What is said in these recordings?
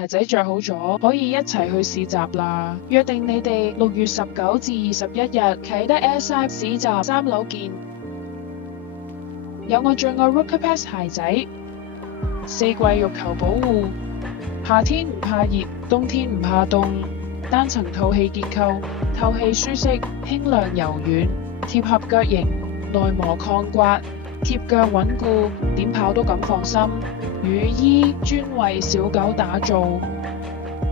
孩仔着好咗，可以一齊去市集啦！約定你哋6月19至21日啟德 Airside 市集3樓見。有我最愛 Roker Pass 鞋仔，4季欲求保護，夏天唔怕熱，冬天唔怕凍，單層透氣結構，透氣舒適，輕量柔軟，貼合腳型，耐磨抗刮，貼腳穩固，點跑都敢放心。雨衣專為小狗打造，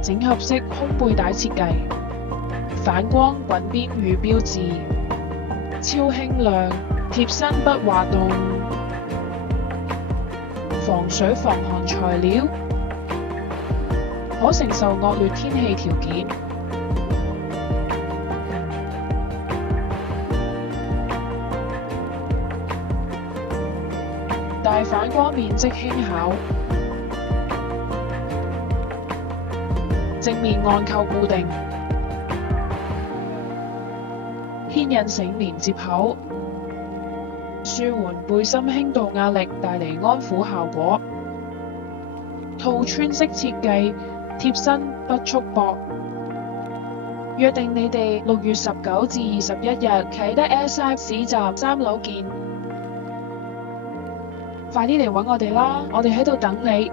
整合式胸背帶設計，反光滾邊與標誌，超輕量，貼身不滑動，防水防寒材料，可承受惡劣天氣條件。大反光面積輕巧，正面按扣固定，牽引繩連接口，舒緩背心輕度壓力，帶嚟安撫效果。套穿式設計，貼身不束縛。約定你哋6月19至21日啟德 Airside 市集3樓見。快啲嚟搵我哋啦，我哋喺度等你。